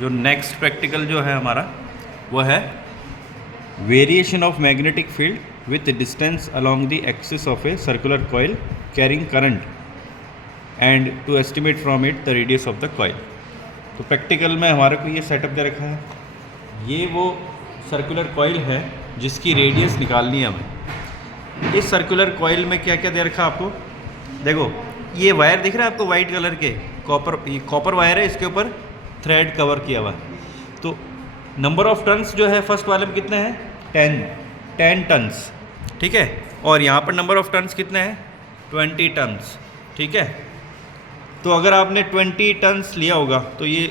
जो next practical जो है हमारा वो है variation of magnetic field with distance along the axis of a circular coil carrying current and to estimate from it the radius of the coil. तो practical में हमारे को ये सेटअप दे रखा है, ये वो सर्कुलर कॉइल है जिसकी रेडियस निकालनी है हमें। इस सर्कुलर कॉइल में क्या क्या दे रखा है आपको, देखो ये वायर दिख रहा है आपको वाइट कलर के, कॉपर वायर है, इसके ऊपर थ्रेड कवर किया हुआ है। तो नंबर ऑफ टन्स जो है फर्स्ट वाले में कितने हैं 10 टन्स, ठीक है। और यहाँ पर नंबर ऑफ टन्स कितने हैं 20 टन्स, ठीक है। तो अगर आपने 20 टन्स लिया होगा तो ये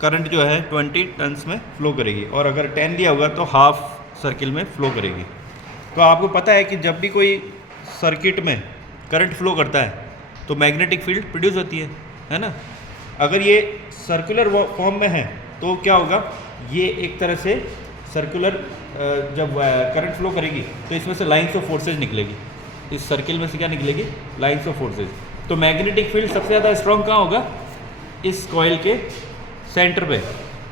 करंट जो है 20 टन्स में फ़्लो करेगी, और अगर 10 लिया होगा तो हाफ सर्किल में फ़्लो करेगी। तो आपको पता है कि जब भी कोई सर्किट में करंट फ्लो करता है तो मैग्नेटिक फील्ड प्रोड्यूस होती है ना। अगर ये सर्कुलर फॉर्म में है तो क्या होगा, ये एक तरह से सर्कुलर जब करंट फ्लो करेगी तो इसमें से लाइन्स ऑफ फोर्सेज निकलेगी, इस सर्किल में से क्या निकलेगी, लाइन्स ऑफ फोर्सेज। तो मैग्नेटिक फील्ड सबसे ज़्यादा स्ट्रॉन्ग कहाँ होगा, इस कॉइल के सेंटर पे।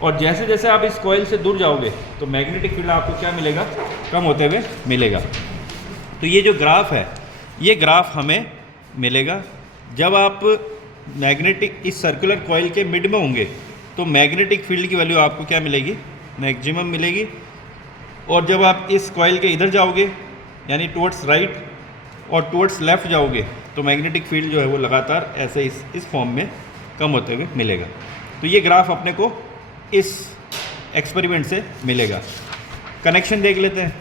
और जैसे जैसे आप इस कॉइल से दूर जाओगे तो मैग्नेटिक फील्ड आपको क्या मिलेगा, कम होते हुए मिलेगा। तो ये जो ग्राफ है, ये ग्राफ हमें मिलेगा जब आप मैग्नेटिक इस सर्कुलर कॉइल के मिड में होंगे तो मैग्नेटिक फील्ड की वैल्यू आपको क्या मिलेगी, मैक्सिमम मिलेगी। और जब आप इस कॉइल के इधर जाओगे यानी टुवर्ड्स राइट और टुवर्ड्स लेफ़्ट जाओगे तो मैग्नेटिक फील्ड जो है वो लगातार ऐसे इस फॉर्म में कम होते हुए मिलेगा। तो ये ग्राफ अपने को इस एक्सपेरिमेंट से मिलेगा। कनेक्शन देख लेते हैं,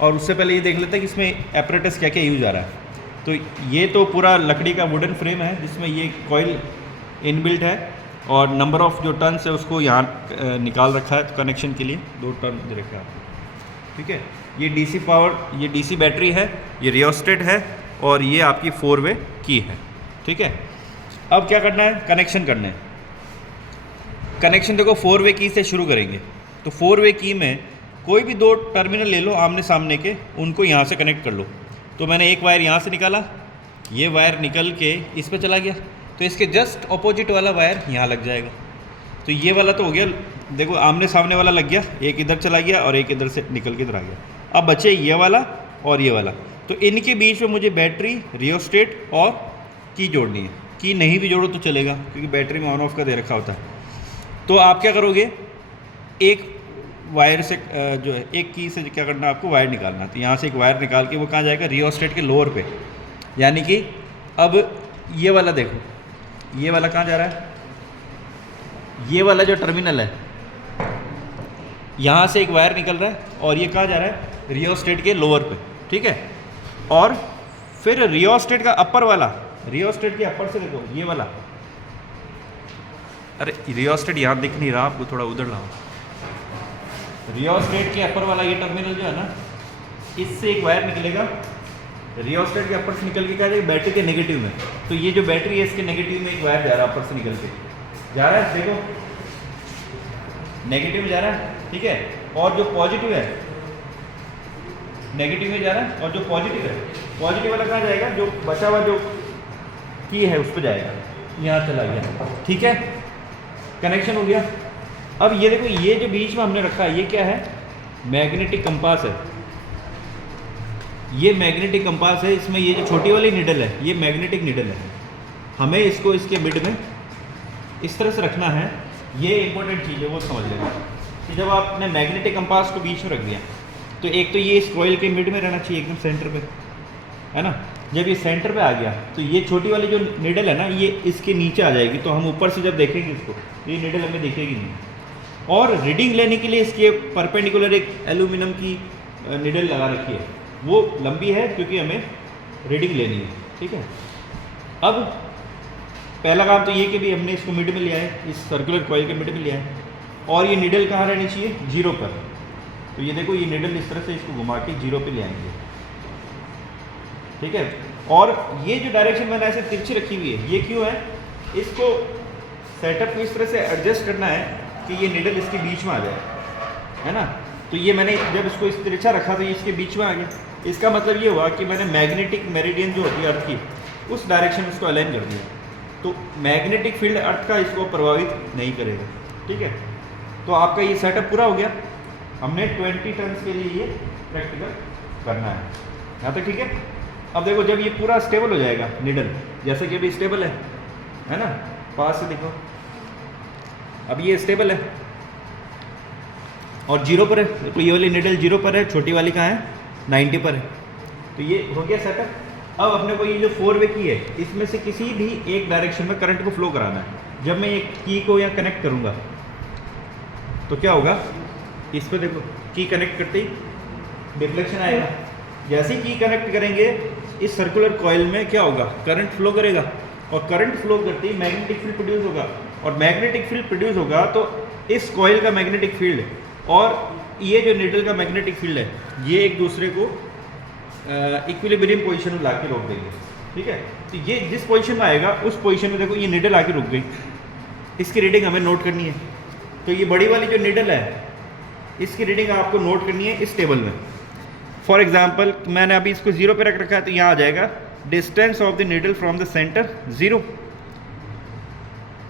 और उससे पहले ये देख लेते हैं कि इसमें एपरेटस क्या क्या यूज आ रहा है। तो ये तो पूरा लकड़ी का वुडन फ्रेम है जिसमें ये कॉइल इनबिल्ट है, और नंबर ऑफ़ जो टर्न्स है उसको यहाँ निकाल रखा है। तो कनेक्शन के लिए 2 टर्न दे रखा है, ठीक है। ये डीसी पावर, ये डीसी बैटरी है, ये रियोस्टेट है, और ये आपकी 4 वे की है, ठीक है। अब क्या करना है, कनेक्शन करना है। कनेक्शन देखो 4 वे की से शुरू करेंगे। तो 4 वे की में कोई भी 2 टर्मिनल ले लो आमने सामने के, उनको यहाँ से कनेक्ट कर लो। तो मैंने एक वायर यहाँ से निकाला, ये वायर निकल के इस पे चला गया, तो इसके जस्ट ऑपोजिट वाला वायर यहाँ लग जाएगा। तो ये वाला तो हो गया, देखो आमने सामने वाला लग गया, एक इधर चला गया और एक इधर से निकल के इधर आ गया। अब बचे ये वाला और ये वाला। तो इनके बीच में मुझे बैटरी, रियोस्टेट और की जोड़नी है। की नहीं भी जोड़ो तो चलेगा क्योंकि बैटरी में ऑन ऑफ का दे रखा होता है। तो आप क्या करोगे, एक वायर से जो है एक की से क्या करना है आपको, वायर निकालना। तो यहाँ से एक वायर निकाल के वो कहाँ जाएगा, रियोस्टेट के लोअर पे। यानी कि अब ये वाला देखो, ये वाला कहाँ जा रहा है, ये वाला जो टर्मिनल है यहाँ से एक वायर निकल रहा है और ये कहाँ जा रहा है, रियोस्टेट के लोअर पे, ठीक है। और फिर रियोस्टेट का अपर वाला, रियोस्टेट के अपर से देखो ये वाला, अरे रियोस्टेट यहाँ दिख नहीं रहा आपको, थोड़ा उधर लाओ। रियोस्टेट के अपर वाला ये टर्मिनल जो है ना, इससे एक वायर निकलेगा, रियोस्टेट के अपर से निकल के क्या जाएगा, बैटरी के नेगेटिव में। तो ये जो बैटरी है इसके नेगेटिव में एक वायर जा रहा है, अपर से निकल के जा रहा है, देखो नेगेटिव में जा रहा है, ठीक है। और जो पॉजिटिव है नेगेटिव में जा रहा है, और जो पॉजिटिव है, पॉजिटिव वाला कहाँ जाएगा, जो बचा हुआ जो की है उस पर जाएगा, यहाँ चला गया, ठीक है। कनेक्शन हो गया। अब ये देखो, ये जो बीच में हमने रखा है ये क्या है, मैग्नेटिक कंपास है। ये मैग्नेटिक कंपास है, इसमें ये जो छोटी वाली निडल है ये मैग्नेटिक निडल है। हमें इसको इसके मिड में इस तरह से रखना है। ये इंपॉर्टेंट चीज़ है, वो समझ लेना कि जब आपने मैग्नेटिक कंपास को बीच में रख दिया तो एक तो ये इस कॉइल के मिड में रहना चाहिए, एकदम सेंटर पे, है ना। जब ये सेंटर पे आ गया तो ये छोटी वाली जो निडल है ना, ये इसके नीचे आ जाएगी। तो हम ऊपर से जब देखेंगे इसको, ये निडल हमें दिखेगी नहीं। और रीडिंग लेने के लिए इसके परपेंडिकुलर एक एल्यूमिनियम की निडल लगा रखी है, वो लंबी है क्योंकि हमें रीडिंग लेनी है, ठीक है। अब पहला काम तो ये कि भी हमने इसको मिड में लिया है, इस सर्कुलर कॉइल के मिड में लिया है, और ये निडल कहाँ रहनी चाहिए, 0 पर। तो ये देखो, ये निडल इस तरह से इसको घुमा के 0 पे ले आएंगे, ठीक है। और ये जो डायरेक्शन मैंने ऐसे तिरछी रखी हुई है, ये क्यों है, इसको सेटअप को इस तरह से एडजस्ट करना है कि ये निडल इसके बीच में आ जाए, है ना। तो ये मैंने जब इसको इस तिरछा रखा तो ये इसके बीच में आ गया। इसका मतलब ये हुआ कि मैंने मैग्नेटिक मेरिडियन जो होती है अर्थ की, उस डायरेक्शन में उसको अलाइन कर दिया। तो मैग्नेटिक फील्ड अर्थ का इसको प्रभावित नहीं करेगा। ठीक है, तो आपका ये सेटअप पूरा हो गया। हमने 20 टर्न्स के लिए ये प्रैक्टिकल करना है, यहाँ तक ठीक है। अब देखो जब ये पूरा स्टेबल हो जाएगा निडल, जैसे कि अभी स्टेबल है ना, पास से देखो अब ये स्टेबल है और 0 पर है, देखो ये वाली निडल 0 पर है, छोटी वाली कहाँ है 90 पर है। तो ये हो गया सेटअप। अब अपने को ये जो 4 वे की है इसमें से किसी भी एक डायरेक्शन में करंट को फ्लो कराना है। जब मैं एक की को यहाँ कनेक्ट करूँगा तो क्या होगा, इस पर देखो की कनेक्ट करते ही डिफ्लेक्शन आएगा। जैसे ही की कनेक्ट करेंगे इस सर्कुलर कॉइल में क्या होगा, करंट फ्लो करेगा और करंट फ्लो करते ही मैग्नेटिक फील्ड प्रोड्यूस होगा और मैग्नेटिक फील्ड प्रोड्यूस होगा तो इस कॉइल का मैग्नेटिक फील्ड और ये जो निडल का मैग्नेटिक फील्ड है ये एक दूसरे को इक्विलिब्रियम पोजीशन में ला के रोक देंगे। ठीक है, तो ये जिस पोजीशन में आएगा उस पोजीशन में देखो ये निडल आके रुक गई, इसकी रीडिंग हमें नोट करनी है। तो ये बड़ी वाली जो निडल है इसकी रीडिंग आपको नोट करनी है इस टेबल में। फॉर एग्जाम्पल मैंने अभी इसको 0 पे रख रखा है, तो यहाँ आ जाएगा distance of the needle from the centre 0।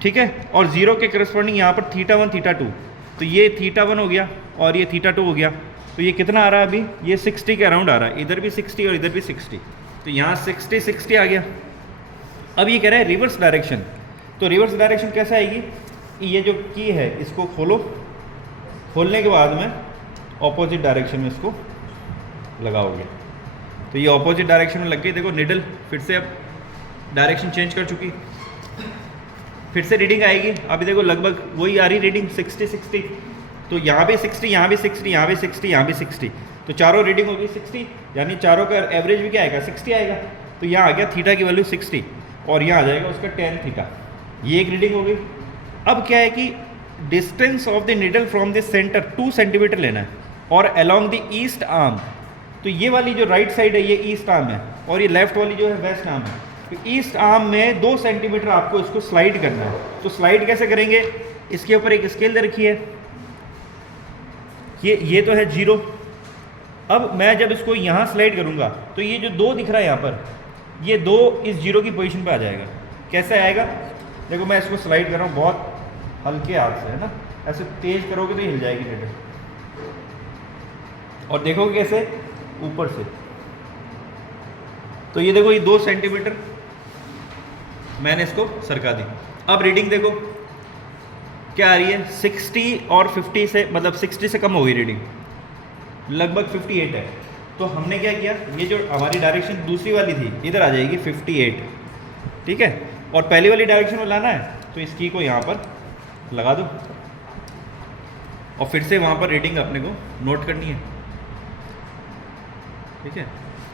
ठीक है, और 0 के करस्पॉन्डिंग यहाँ पर θ1 θ2, तो ये θ1 हो गया और ये θ2 हो गया। तो ये कितना आ रहा है अभी, ये 60 के अराउंड आ रहा है, इधर भी 60 और इधर भी 60, तो यहाँ 60 60 आ गया। अब ये कह रहा है रिवर्स डायरेक्शन, तो रिवर्स डायरेक्शन कैसे आएगी, ये जो की है इसको खोलो, खोलने के बाद में ऑपोजिट डायरेक्शन में इसको लगाओगे तो ये ऑपोजिट डायरेक्शन में लग गई। देखो निडल फिर से अब डायरेक्शन चेंज कर चुकी, फिर से रीडिंग आएगी। अभी देखो लगभग वही आ रही रीडिंग 60 60, तो यहाँ भी 60, यहाँ भी 60, यहाँ भी 60, यहाँ भी 60, तो चारों रीडिंग होगी 60, यानी चारों का एवरेज भी क्या आएगा 60 आएगा। तो यहाँ आ गया थीटा की वैल्यू 60 और यहाँ आ जाएगा उसका tan थीटा, ये एक रीडिंग हो गई। अब क्या है कि distance of the needle from the centre 2 centimetre लेना है और अलोंग द ईस्ट आर्म, तो ये वाली जो राइट साइड है ये ईस्ट आर्म है और ये लेफ्ट वाली जो है वेस्ट आर्म है। तो ईस्ट आर्म में 2 सेंटीमीटर आपको इसको स्लाइड करना है। तो स्लाइड कैसे करेंगे, इसके ऊपर एक स्केल दे रखी है, ये तो है 0। अब मैं जब इसको यहाँ स्लाइड करूँगा तो ये जो 2 दिख रहा है यहाँ पर, ये 2 इस 0 की पोजीशन पे आ जाएगा। कैसे आएगा, देखो मैं इसको स्लाइड कर रहा हूँ बहुत हल्के हाथ से, है ना, ऐसे तेज करोगे तो हिल जाएगी निडल, और देखोगे कैसे ऊपर से। तो ये देखो ये 2 सेंटीमीटर मैंने इसको सरका दी। अब रीडिंग देखो क्या आ रही है, 60 और 50 से, मतलब 60 से कम हो गई रीडिंग, लगभग 58 है। तो हमने क्या किया, ये जो हमारी डायरेक्शन दूसरी वाली थी इधर आ जाएगी 58, ठीक है, और पहली वाली डायरेक्शन में लाना है तो इस की को यहाँ पर लगा दो और फिर से वहाँ पर रीडिंग अपने को नोट करनी है। ठीक है,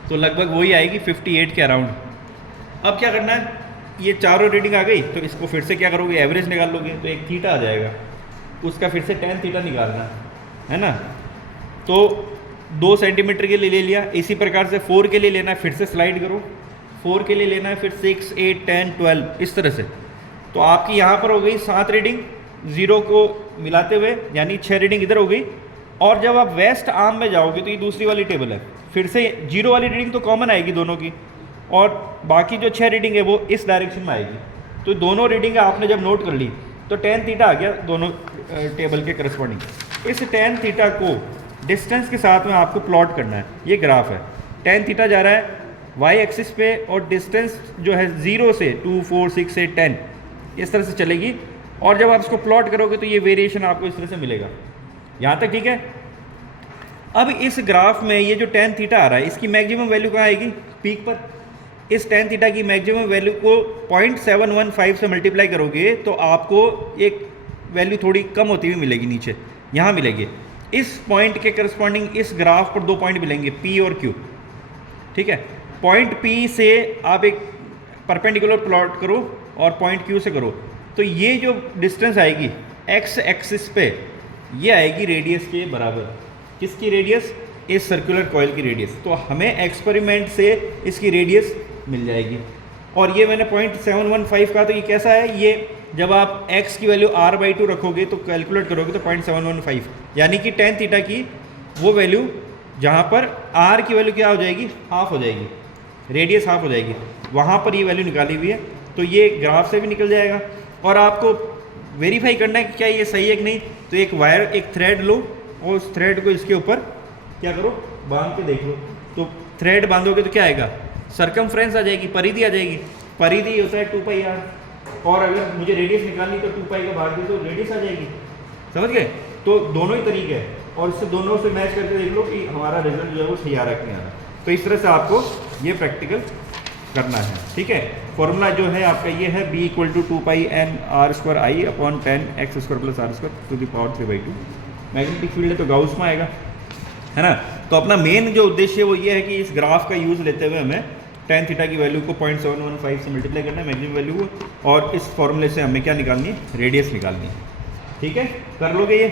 तो लगभग वही आएगी 58 के अराउंड। अब क्या करना है, ये चारों रीडिंग आ गई तो इसको फिर से क्या करोगे, एवरेज निकाल लोगे, तो एक थीटा आ जाएगा, उसका फिर से tan थीटा निकालना है ना। तो 2 सेंटीमीटर के लिए ले लिया, इसी प्रकार से 4 के लिए लेना है, फिर से स्लाइड करो, 4 के लिए लेना है, फिर 6 8 10 12 इस तरह से। तो आपकी यहाँ पर हो गई 7 रीडिंग 0 को मिलाते हुए, यानी 6 रीडिंग इधर हो गई। और जब आप वेस्ट आर्म में जाओगे तो ये दूसरी वाली टेबल है, फिर से 0 वाली रीडिंग तो कॉमन आएगी दोनों की, और बाकी जो 6 रीडिंग है वो इस डायरेक्शन में आएगी। तो दोनों रीडिंग आपने जब नोट कर ली तो tan थीटा आ गया दोनों टेबल के करस्पॉन्डिंग। इस tan थीटा को डिस्टेंस के साथ में आपको प्लॉट करना है, ये ग्राफ है। tan थीटा जा रहा है y एक्सिस पे और डिस्टेंस जो है 0 से 2 4 6 8 10 इस तरह से चलेगी, और जब आप इसको प्लॉट करोगे तो ये वेरिएशन आपको इस तरह से मिलेगा। यहाँ तक ठीक है। अब इस ग्राफ में ये जो tan थीटा आ रहा है इसकी मैक्सिमम वैल्यू कहाँ आएगी, पीक पर। इस tan थीटा की मैक्सिमम वैल्यू को 0.715 से मल्टीप्लाई करोगे तो आपको एक वैल्यू थोड़ी कम होती हुई मिलेगी, नीचे यहाँ मिलेगी। इस पॉइंट के करस्पॉन्डिंग इस ग्राफ पर 2 पॉइंट मिलेंगे, P और Q। ठीक है, पॉइंट P से आप एक परपेंडिकुलर प्लॉट करो और पॉइंट Q से करो, तो ये जो डिस्टेंस आएगी x एक्सिस पे ये आएगी रेडियस के बराबर। किसकी रेडियस, इस सर्कुलर कॉइल की रेडियस। तो हमें एक्सपेरिमेंट से इसकी रेडियस मिल जाएगी। और ये मैंने 0.715 कहा, तो ये कैसा है, ये जब आप x की वैल्यू r/2 रखोगे तो कैलकुलेट करोगे तो 0.715, यानी कि tan थीटा की वो वैल्यू जहाँ पर r की वैल्यू क्या हो जाएगी, हाफ हो जाएगी, रेडियस हाफ हो जाएगी, वहाँ पर ये वैल्यू निकाली हुई है। तो ये ग्राफ से भी निकल जाएगा। और आपको वेरीफाई करना है कि क्या ये सही है कि नहीं, तो एक वायर, एक थ्रेड लो और उस थ्रेड को इसके ऊपर क्या करो, बांध के देख लो। तो थ्रेड बांधोगे तो क्या आएगा, सरकमफ्रेंस आ जाएगी, परिधि आ जाएगी। परिधि होता है 2πr, और अगर मुझे रेडियस निकालनी तो 2π का भाग दे तो रेडियस आ जाएगी। समझ गए? तो दोनों ही तरीके हैं, और इससे दोनों से मैच करके देख लो कि हमारा रिजल्ट जो है वो सही आ रहा है कि नहीं आ रहा। तो इस तरह से आपको ये प्रैक्टिकल करना है। ठीक है, फॉर्मूला जो है आपका ये है b = 2πn r²i/10^2 magnetic field है तो गाउस में आएगा, है ना। तो अपना मेन जो उद्देश्य है वो ये है कि इस ग्राफ का यूज़ लेते हुए हमें tan थीटा की वैल्यू को 0.715 से मल्टीप्लाई करना है मैक्सिमम वैल्यू को, और इस फॉर्मूले से हमें क्या निकालनी है, रेडियस निकालनी है। ठीक है, कर लोगे ये?